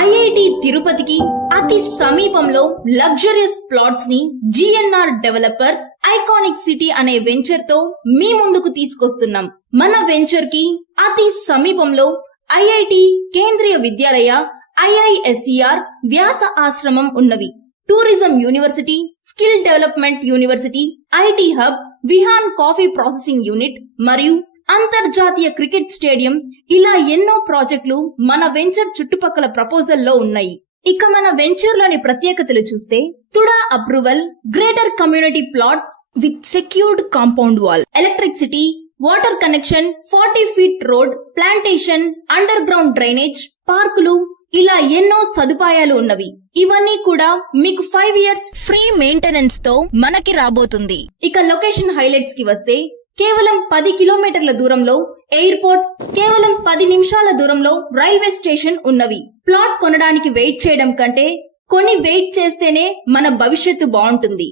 IIT తిరుపతికి అతి సమీపంలో లగ్జరియస్ ప్లాట్స్ని జిఎన్ఆర్ డెవలపర్స్ ఐకానిక్ సిటీ అనే వెంచర్తో మీ ముందుకు తీసుకొస్తున్నాం. మన వెంచర్కి అతి సమీపంలో ఐఐటి కేంద్రీయ విద్యాలయ ఐఐఎస్ఈఆర్ వ్యాస ఆశ్రమం ఉన్నవి. Tourism university skill development university IT hub Vihan coffee processing unit మరియు అంతర్జాతీయ క్రికెట్ స్టేడియం ఇలా ఎన్నో ప్రాజెక్టులు మన వెంచర్ చుట్టుపక్కల ప్రపోజల్లో ఉన్నాయి. ఇక మన వెంచర్లోని ప్రత్యేకతలు చూస్తే TUDA approval greater community plots with secured compound wall electricity water connection forty feet road plantation underground drainage పార్కులు ఇలా ఎన్నో సదుపాయాలు ఉన్నవి. ఇవన్నీ కూడా మీకు ఫైవ్ ఇయర్స్ ఫ్రీ మెయింటెనెన్స్తో మనకి రాబోతుంది. ఇక లొకేషన్ హైలైట్స్కి వస్తే కేవలం పది కిలోమీటర్ల దూరంలో ఎయిర్పోర్ట్ కేవలం పది నిమిషాల దూరంలో రైల్వే స్టేషన్ ఉన్నవి. ప్లాట్ కొనడానికి వెయిట్ చేయడం కంటే కొని వెయిట్ చేస్తేనే మన భవిష్యత్తు బాగుంటుంది.